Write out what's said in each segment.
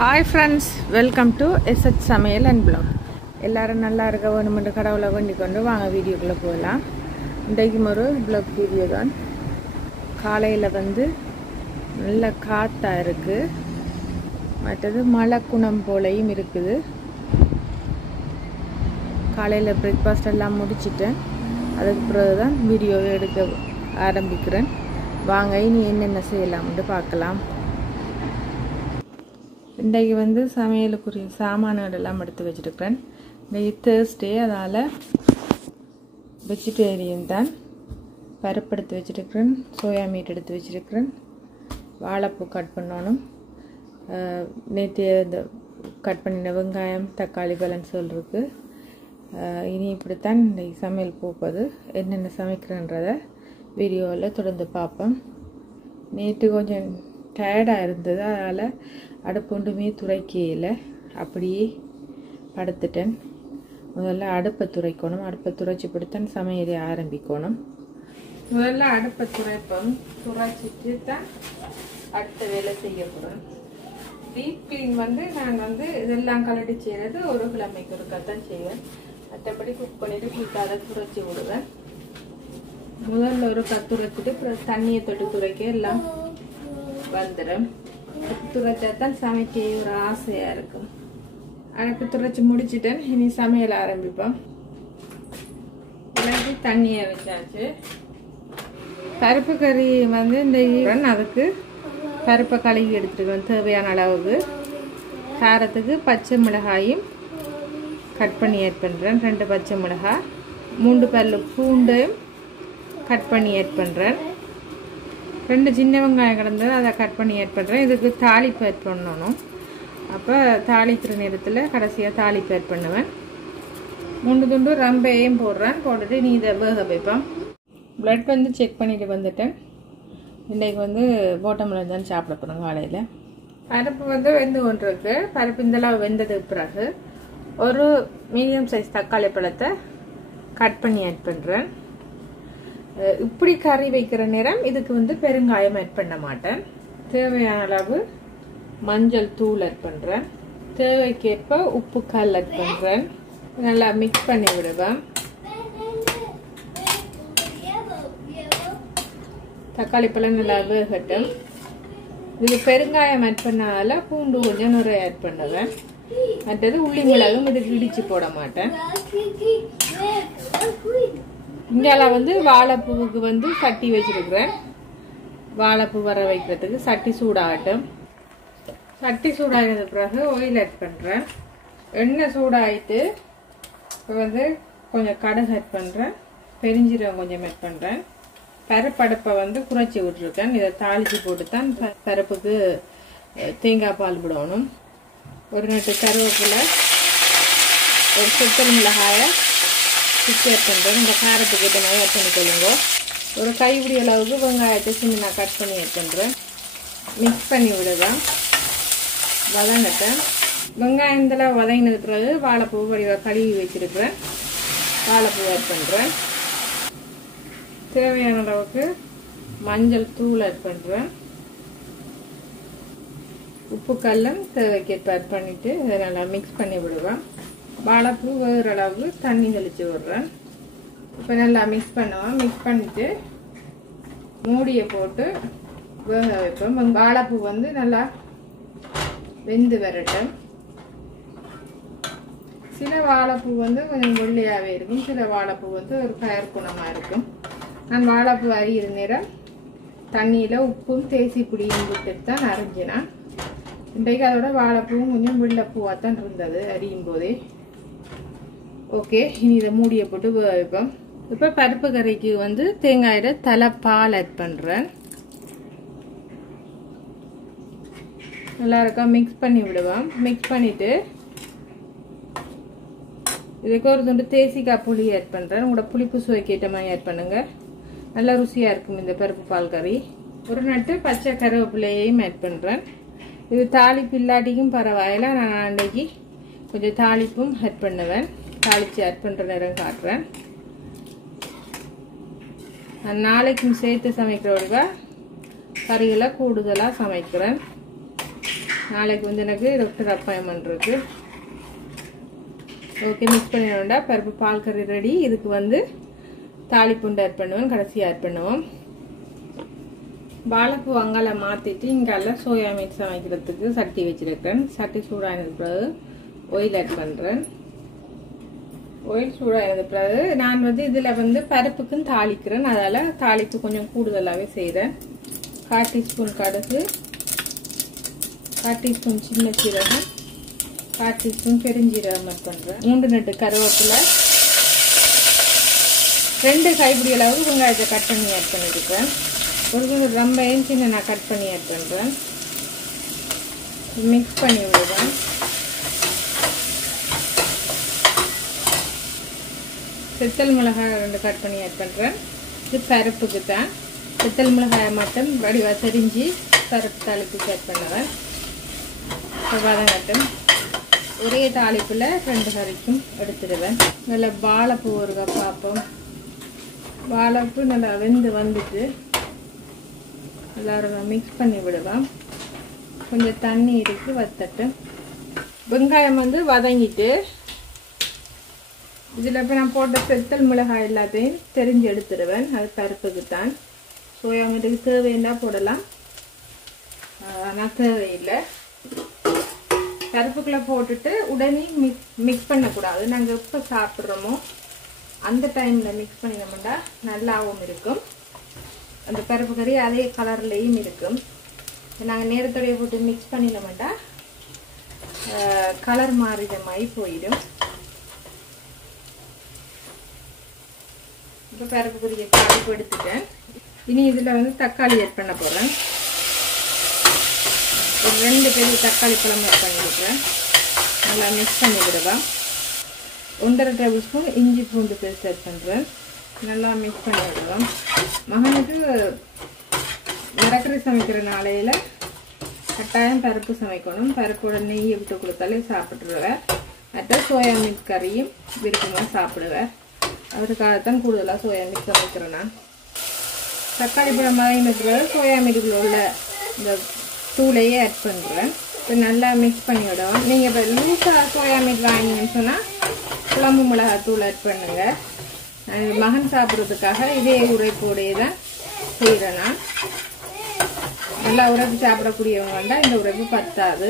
Hi friends, welcome to SH Samayal and Blog. எல்லாரும் நல்லா இருக்க வேணும்னு கடவுளை வேண்டிக் கொண்டு வாங்க வீடியோக்குள்ள போகலாம். இன்றைக்கு ஒரு vlog வீடியோ தான். காலையில நல்ல காத்தா இருக்கு. மற்றது மழை குணம் போலயும் இருக்குது. காலையில பிரேக்ஃபாஸ்ட் எல்லாம் முடிச்சிட்டேன். அதுக்கு பிறகு தான் வீடியோ எடுக்க ஆரம்பிக்கிறேன். வாங்க இனி என்னென்ன செய்யலாம்னு பார்க்கலாம். இன்றைக்கு சமையலுக்குரிய சாமான்கள் எல்லாம் எடுத்து வச்சிருக்கிறேன். இன்றைக்கு தேர்ஸ்டே, அதால் வெஜிடேரியன் தான். பருப்பு எடுத்து வச்சிருக்கிறேன், சோயா மீட் எடுத்து வச்சிருக்கிறேன், வாழைப்பூ கட் பண்ணணும், நேற்று இந்த கட் பண்ணின வெங்காயம் தக்காளி பேலன்ஸ் இருக்குது. இனி இப்படித்தான் இன்றைக்கு சமையல் போப்பது. என்னென்ன சமைக்கிறேன்றதை வீடியோவில் தொடர்ந்து பார்ப்போம். நேற்று கொஞ்சம் டயர்டாக இருந்தது, அதனால் அடுப்பு ஒன்றுமே துடைக்கல, அப்படியே படுத்துட்டேன். முதல்ல அடுப்பை துடைக்கணும். அடுப்பை துடைச்சிப்பிடித்தான் சமையலை ஆரம்பிக்கணும். முதல்ல அடுப்பை துடைப்போம். துடைச்சிட்டு தான் அடுத்த வேலை செய்ய போகிறேன். டீப் கிளீன் நான் இதெல்லாம் கலட்டி செய்கிறது ஒரு கிழமைக்கு ஒருக்காத்தான் செய்வேன். மற்றபடி குக் பண்ணிவிட்டு குயிக்காக துடைச்சி விடுவேன். முதல்ல ஒரு துடைச்சிட்டு அப்புறம் தண்ணியை தொட்டு துடைக்க எல்லாம் வந்துடும். துடைச்சாதான் சமைக்க ஒரு ஆசையாக இருக்கும். அடுப்பு துடைச்சி முடிச்சுட்டேன். இனி சமையல் ஆரம்பிப்போம். இல்லாட்டி தண்ணியை வச்சாச்சு. பருப்பு கறி இந்த அதுக்கு பருப்பை கழுவி எடுத்துருக்கேன் தேவையான அளவுக்கு. காரத்துக்கு பச்சை மிளகாயும் கட் பண்ணி ஆட் பண்ணுறேன். 2 பச்சை மிளகாய், 3 பல்லு பூண்டையும் கட் பண்ணி ஆட் பண்ணுறேன். 2 சின்ன வெங்காயம் கிடந்தது, அதை கட் பண்ணி ஆட் பண்ணுறேன். இதுக்கு தாளிப்பு ஆட் பண்ணணும். அப்போ தாளிக்கிற நேரத்தில் கடைசியாக தாளிப்பு ஆட் பண்ணுவேன். 3 துண்டு ரம்பையும் போடுறேன். போட்டுட்டு நீ இதை வேக வைப்பேன். பிளட் செக் பண்ணிட்டு வந்துட்டேன். இன்றைக்கு வாட்டர்மெலன் தான் சாப்பிட போகிறோம் காலையில். பருப்பு வெந்து கொண்டிருக்கு. பருப்பு இந்தளவு வெந்ததுக்கு பிறகு ஒரு மீடியம் சைஸ் தக்காளி பழத்தை கட் பண்ணி ஆட் பண்ணுறேன். இப்படி கறி வைக்கிற நேரம் இதுக்கு பெருங்காயம் ஆட் பண்ண மாட்டேன். தேவையான அளவு மஞ்சள் தூள் ஆட் பண்ணுறேன். தேவைக்கேற்ப உப்பு கல் ஆட் பண்ணுறேன். நல்லா மிக்ஸ் பண்ணி விடுவேன். தக்காளி பழம் நல்லா வேகட்டும். இதுக்கு பெருங்காயம் ஆட் பண்ணால பூண்டு கொஞ்சம் நிறைய ஆட் பண்ணுவேன். மற்றது உள்ளி மிளகும் இதுக்கு இடிச்சு போட மாட்டேன். இங்கே வாழைப்பூவுக்கு சட்டி வச்சிருக்கிறேன். வாழைப்பூ வர வைக்கிறதுக்கு சட்டி சூடாகட்டும். சட்டி சூடாகின பிறகு ஆயில் ஆட் பண்ணுறேன். எண்ணெய் சூடாகிட்டு இப்போ கொஞ்சம் கடுகு ஆட் பண்ணுறேன். பெருஞ்சீரகம் கொஞ்சம் ஆட் பண்ணுறேன். பருப்படுப்பை குறைச்சி விட்டுருக்கேன். இதை தாளித்து போட்டு தான் பருப்புக்கு தேங்காய் பால் விடணும். ஒரு நட்டு கருவேப்பிலை, ஒரு சுத்தல் மிளகாயை ஆட் பண்ணுறேன். இந்த காரத்துக்கு ஏற்ற மாதிரி ஆட் பண்ணிக்கொள்ளுங்க. ஒரு கைப்பிடி அளவுக்கு வெங்காயத்தை சின்ன கட் பண்ணி ஆட் பண்ணுறேன். மிக்ஸ் பண்ணி விடுவேன். வதங்கட்டேன். வெங்காயம் இதெல்லாம் வதங்கினது பிறகு வாழைப்பூ வடிவாக கழுவி வச்சிருக்கிறேன். வாழைப்பூ ஆட் பண்ணுறேன். தேவையான அளவுக்கு மஞ்சள் தூள் ஆட் பண்ணுறேன். உப்பு கல்லும் தேவைக்கேற்ப ஆட் பண்ணிவிட்டு இதை நல்லா மிக்ஸ் பண்ணி விடுவேன். வாழைப்பூ வேறு அளவு தண்ணி தெளித்து விடுறேன். இப்போ நல்லா மிக்ஸ் பண்ணுவேன். மிக்ஸ் பண்ணிவிட்டு மூடியை போட்டு வேக வைப்பேன். வாழைப்பூ நல்லா வெந்து வரட்டும். சில வாழைப்பூ கொஞ்சம் வெள்ளையாகவே இருக்கும். சில வாழைப்பூ ஒரு கயர் குணமாக இருக்கும். நான் வாழைப்பூ அரியிற நேரம் தண்ணியில் உப்பும் தேசி புளியும் விட்டுட்டு தான் அரைஞ்சினேன். இன்றைக்கு அதோட வாழைப்பூவும் கொஞ்சம் வெள்ளைப்பூவாக தான் இருந்தது அரியும் போதே. ஓகே, இனி இதை மூடியை போட்டு வேக வைப்போம். இப்போ பருப்பு கறிக்கு தேங்காயோட தலைப்பால் ஆட் பண்ணுறேன். நல்லா இருக்கா மிக்ஸ் பண்ணி விடுவேன். மிக்ஸ் பண்ணிவிட்டு இதுக்கு ஒரு துண்டு தேசிக்காய் புளி ஆட் பண்ணுறேன். உங்களோட புளிப்பு சுவைக்கு ஏற்ற மாதிரி ஆட் பண்ணுங்கள். நல்லா ருசியாக இருக்கும் இந்த பருப்பு பால் கறி. ஒரு நட்டு பச்சை கருவேப்பிலையையும் ஆட் பண்ணுறேன். இது தாளிப்பு இல்லாட்டிக்கும் பரவாயில்ல. நான் அன்றைக்கு கொஞ்சம் தாளிப்பும் ஆட் பண்ணுவேன். தாளித்து ஆட் பண்ணுற நேரம் காட்டுறேன். நான் நாளைக்கும் சேர்த்து சமைக்கிறவங்க கறிகளை கூடுதலாக சமைக்கிறேன். நாளைக்கு வந்து எனக்கு டாக்டர் அப்பாயின்மெண்ட் இருக்கு. ஓகே, மிக்ஸ் பண்ணிடணும்டா. பருப்பு பால் கறி ரெடி. இதுக்கு வந்து தாளிப்புண்டு ஆட் பண்ணுவோம், கடைசியாக ஆட் பண்ணுவோம். வாழைப்பூ அங்கால மாற்றிட்டு இங்கால சோயா மீட் சமைக்கிறதுக்கு சட்டி வச்சுருக்கேன். சட்டி சூடானது பிறகு ஆயில் ஆட் பண்ணுறேன். ஆயில் சூடானது பிறகு நான் வந்து இதில் வந்து பருப்புக்கும் தாளிக்கிறேன். அதால் தாளிப்பு கொஞ்சம் கூடுதலாகவே செய்கிறேன். 1/4 டீஸ்பூன் கடுகு, 1/4 டீஸ்பூன் சின்ன சீரகம், 1/4 டீஸ்பூன் பெருஞ்சீரகம் ஆட் பண்ணுறேன். 3 நட்டு கருவேப்பிலை, 2 கைப்பிடி அளவு வெங்காயத்தை கட் பண்ணி ஆட் பண்ணியிருக்கேன். ஒரு ரம்பையும் சின்ன நான் கட் பண்ணி ஆட் பண்ணுறேன். மிக்ஸ் பண்ணி விடுவேன். செத்தல் மிளகாய் 2 கட் பண்ணி ஆட் பண்ணுறேன். இது பருப்புக்கு தான். செத்தல் மிளகாயை மட்டும் வடிவாக தெரிஞ்சு பருப்பு தாளிப்புக்கு ஆட் பண்ணுவேன். வதங்கட்டும். ஒரே தாளிப்பில் 2 கறிக்கும் எடுத்துடுவேன். நல்லா வாழைப்பூ ஒரு கப் பார்ப்போம். வாழைப்பூ நல்லா வெந்து வந்துட்டு எல்லாரும் மிக்ஸ் பண்ணி விடுவேன். கொஞ்சம் தண்ணி இருக்கு வத்தட்டு. வெங்காயம் வந்து வதங்கிட்டு இதில் இப்போ நான் போட்ட செத்தல் மிளகாய் எல்லாத்தையும் தெரிஞ்சு எடுத்துடுவேன். அது பருப்புக்கு தான். சோயா மீட்டுக்கு தேவைன்னா போடலாம், ஆனால் தேவையில்லை. பருப்புக்குள்ளே போட்டுட்டு உடனே மிக்ஸ் பண்ணக்கூடாது. நாங்கள் எப்போ சாப்பிட்றோமோ அந்த டைமில் மிக்ஸ் பண்ணினோம்னா நல்லாவும் இருக்கும். அந்த பருப்பு கறி அதே கலர்லேயும் இருக்கும். நாங்கள் நேரத்தோடைய போட்டு மிக்ஸ் பண்ணினோம்னா கலர் மாறித மாதிரி போயிடும். இப்போ பருப்பு கறியை தாளிப்பு எடுத்துட்டேன். இனி இதில் வந்து தக்காளி ஆட் பண்ண போகிறேன். ஒரு 2 பெரிய தக்காளி பழம் ஆட் பண்ணிவிடுறேன். நல்லா மிக்ஸ் பண்ணி விடுவேன். 1/2 டேபிள் ஸ்பூன் இஞ்சி பூண்டு பேஸ்ட் ஆட் பண்ணுறேன். நல்லா மிக்ஸ் பண்ணி விடுவேன். மகனுக்கு மரக்கறி சமைக்கிற நாளையில் கட்டாயம் பருப்பு சமைக்கணும். பருப்போட நெய்யை விட்டு கொடுத்தாலே சாப்பிட்ருவேன். மற்ற சோயா மீட் கறியும் விருப்பமாக சாப்பிடுவேன். அதுக்காகத்தான் கூடுதலாக சோயா மீட் சமைக்கிறேன். நான் தக்காளி பழம் மதங்கினதுக்கு சோயா மீட்டுக்குள்ள உள்ள இந்த தூளையே ஆட் பண்ணுறேன். இப்போ நல்லா மிக்ஸ் பண்ணி விடுவோம். நீங்கள் இப்போ லூஸாக சோயா மீட் வாங்கினீங்கன்னு சொன்னால் குழம்பு மிளகாய் தூள் ஆட் பண்ணுங்க. மகன் சாப்பிட்றதுக்காக இதே உரைப்போடையே தான் செய்கிறேன். நான் நல்லா உரைப்பு சாப்பிடக்கூடியவங்க வேண்டாம், இந்த உரைப்பு பத்தாது.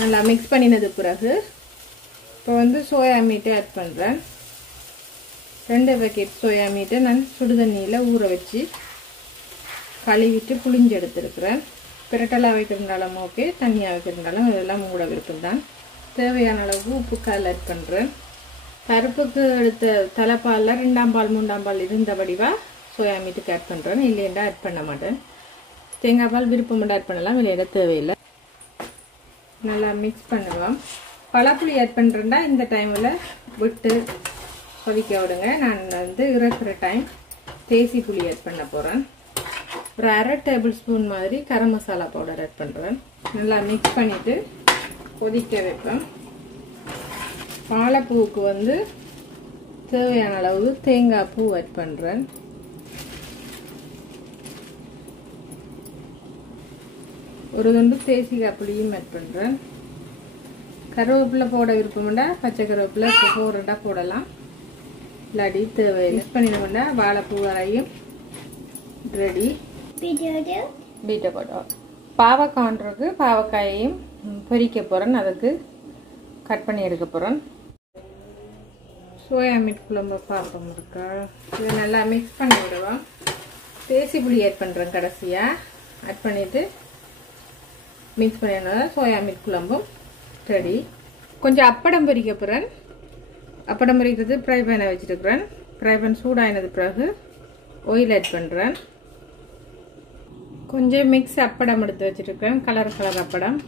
நல்லா மிக்ஸ் பண்ணினது பிறகு இப்போ வந்து சோயா மீட்டை ஆட் பண்ணுறேன். 2 பேக்கெட் சோயா மீட்டை நான் சுடுதண்ணியில் ஊற வச்சு கழுவிட்டு புளிஞ்சு எடுத்துருக்குறேன். பிரட்டலாக வைக்கிறதுனாலும் ஓகே, தண்ணியாக வைக்கிறதுனாலும் இதெல்லாம் உங்களோட விருப்பம் தான். தேவையான அளவுக்கு உப்பு கால் ஆட் பண்ணுறேன். பருப்புக்கு எடுத்த தலைப்பாலில் 2ஆம் பால் 3ஆம் பால் இருந்த வடிவாக சோயா மீட்டுக்கு ஆட் பண்ணுறேன். இல்லைண்டா ஆட் பண்ண மாட்டேன். தேங்காய் பால் விருப்பம் ஆட் பண்ணலாம், இல்லையா தேவையில்லை. நல்லா மிக்ஸ் பண்ணுவோம். பழப்புளி ஆட் பண்ணுறேன்டா இந்த டைமில் விட்டு கொதிக்க விடுங்க. நான் வந்து இறக்குற டைம் தேசி புளி ஆட் பண்ண போகிறேன். ஒரு 1/2 டேபிள் ஸ்பூன் மாதிரி கரம் மசாலா பவுடர் ஆட் பண்ணுறேன். நல்லா மிக்ஸ் பண்ணிவிட்டு கொதிக்க வைப்பேன். வாழைப்பூவுக்கு வந்து தேவையான அளவு தேங்காய் பூ ஆட் பண்ணுறேன். ஒரு துண்டு தேசிக்காய் புளியும் ஆட் பண்ணுறேன். கருவேப்பிலை போட விருப்பம்டா பச்சை கருவேப்பிலை போடுறா போடலாம், இல்லாடி தேவையில்லை. மிக்ஸ் பண்ணிடுவோம்டா வாழைப்பூ வரையும் ரெடி. பீட்டர் பாவக்காய்ன்றது பாவக்காயையும் பொரிக்க போகிறேன். அதுக்கு கட் பண்ணி எடுக்க போகிறேன். சோயா மீட் குழம்பு பாப்பம் இருக்கா, இதை நல்லா மிக்ஸ் பண்ணி விடுவோம். தேசி புளி ஆட் பண்ணுறேன் கடைசியாக. ஆட் பண்ணிவிட்டு மிக்ஸ் பண்ணிடணும். சோயா மீட் குழம்பும் ரெடி. கொஞ்சம் அப்படம் பொரிக்க போகிறேன். அப்படம் பொரிக்கிறது ஃப்ரை பேனை வச்சுருக்கிறேன். ஃப்ரை பேன் சூடாயினது பிறகு ஆயில் ஆட் பண்ணுறேன். கொஞ்சம் மிக்ஸ் அப்படம் எடுத்து வச்சுருக்கேன், கலர் அப்படம்.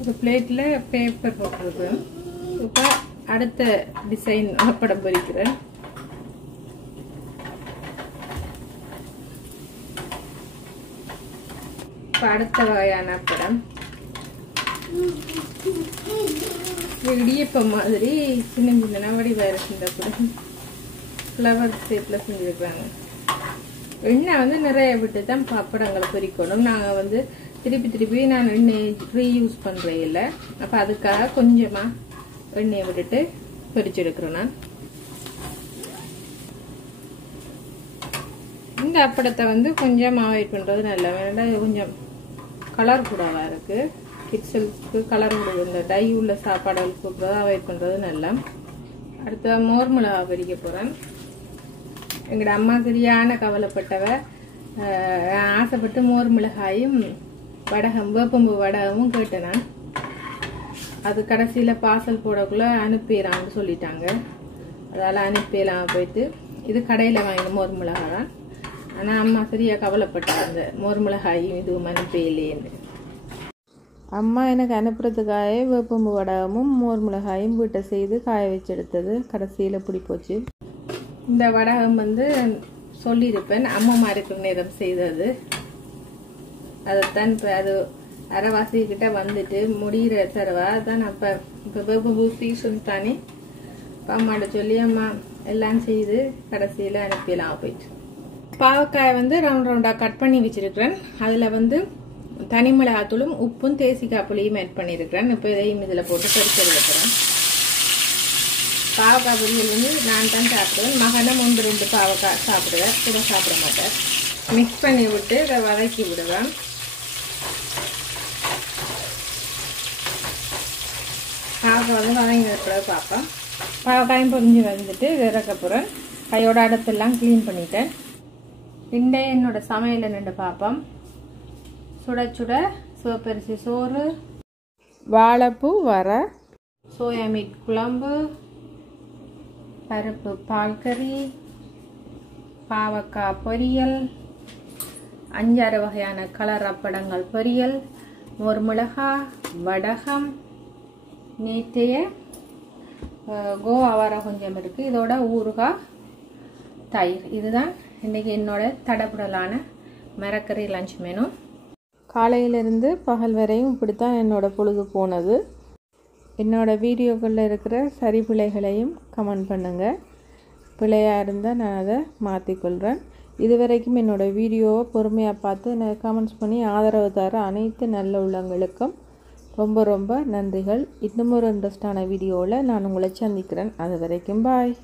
ஒரு பிளேட்டில் பேப்பர் போட்டிருக்கேன். இப்போ அடுத்த டிசைன் அப்படம் பொரிக்கிறேன். இப்போ அடுத்த வகையான அப்படம் இடியப்பம் மாதிரி சின்ன சின்ன வடிவாக இருக்கின்ற கூட ஃப்ளவர் ஷேப்பில் செஞ்சுருக்காங்க. எண்ணெய் வந்து நிறைய விட்டு தான் பப்படங்களை பொரிக்கணும். நாங்கள் வந்து திருப்பி நான் எண்ணெய் ரீயூஸ் பண்ணுறேன் இல்லை. அப்போ அதுக்காக கொஞ்சமாக எண்ணெயை விட்டுட்டு பொரிச்செடுக்கிறேன். நான் இந்த அப்படத்தை வந்து கொஞ்சம் அவாய்ட் பண்ணுறது நல்லா. வேண்டாம் கொஞ்சம் கலர் கூடவா இருக்குது. கிட்ஸுக்கு கலர் கொடுக்குது. இந்த டை உள்ள சாப்பாடுகள் கொடுக்குறத அவாய்ட் பண்ணுறது நல்லா. அடுத்த மோர் மிளகா பொரிக்க போகிறேன். எங்களோட அம்மா சரியான கவலைப்பட்டவ. ஆசைப்பட்டு மோர் மிளகாயும் வேப்பம்பு வடகமும் கேட்டேன் நான். அது கடைசியில் பார்சல் போடக்குள்ள அனுப்பிடலான்னு சொல்லிட்டாங்க. அதால் அனுப்பிடலாம் போயிட்டு. இது கடையில் வாங்கின மோர் மிளகா தான். ஆனால் அம்மா சரியாக கவலைப்பட்டாங்க மோர் மிளகாயும் இதுவும் அனுப்பியிலேன்னு. அம்மா எனக்கு அனுப்புறதுக்காகவே வேப்பம்பு வடகமும் மோர் மிளகாயும் வீட்டை செய்து காய வச்சு எடுத்தது கடைசியில் பிடி போச்சு. இந்த வடகம் வந்து சொல்லியிருப்பேன் அம்மா இருக்கிற நேரம் செய்தது. அதைத்தான் இப்போ அது அரைவாசிக்கிட்ட வந்துட்டு முடிகிற தரவா தான். அப்போ இப்போ வேப்பம்பு சீசன் தானே. அம்மாட்ட சொல்லி அம்மா எல்லாம் செய்து கடைசியில் அனுப்பிடலாம் போயிட்டு. பாவக்காயை வந்து ரவுண்டாக கட் பண்ணி வச்சிருக்கிறேன். அதில் வந்து தனி மிளகாத்தூளும் உப்பும் தேசிக்காய் புளியும் ஆட் பண்ணியிருக்கிறேன். இப்போ இதையும் இதில் போட்டு பொரிச்சு வைக்கிறேன். பாவக்காய் பொரியல் வந்து நான் தான் சாப்பிடுவேன். மகனும் 1-2 பாவக்காய் சாப்பிடுவேன். கூட சாப்பிட மாட்டேன். மிக்ஸ் பண்ணி விட்டு இதை வதக்கி விடுவேன். பாவக்காய் வந்து வதங்கி வைக்கூடாது பார்ப்பேன். பாவக்காயும் பொரிஞ்சு வந்துட்டு இதை இறக்க போகிறேன். கையோட அடுத்தெல்லாம் க்ளீன் பண்ணிட்டேன். இண்டே என்னோட சமையல் நின்று பார்ப்போம். சுட சுட சிவப்பரிசி சோறு, வாழைப்பூ வர, சோயா மீட் குழம்பு, பருப்பு பால் கறி, பாவக்காய் பொரியல், 5-6 வகையான கலர் அப்படங்கள் பொரியல், மோர் மிளகா, வடகம், நேற்றைய கோவா வர கொஞ்சம் இருக்குது. இதோட ஊறுகாய், தயிர். இதுதான் இன்றைக்கி என்னோட தடபுடலான மரக்கறி லஞ்ச் மெனு. காலையிலேருந்து பகல் வரையும் இப்படித்தான் என்னோட பொழுது போனது. என்னோடய வீடியோக்களில் இருக்கிற சரி பிழைகளையும் கமெண்ட் பண்ணுங்கள். பிழையாக இருந்தால் நான் அதை மாற்றிக்கொள்கிறேன். இதுவரைக்கும் என்னோடய வீடியோவை பொறுமையாக பார்த்து எனக்கு கமெண்ட்ஸ் பண்ணி ஆதரவு தர அனைத்து நல்ல உள்ளங்களுக்கும் ரொம்ப ரொம்ப நன்றிகள். இன்னும் ஒரு இன்ட்ரெஸ்டான வீடியோவில் நான் உங்களை சந்திக்கிறேன். அது வரைக்கும் பாய்.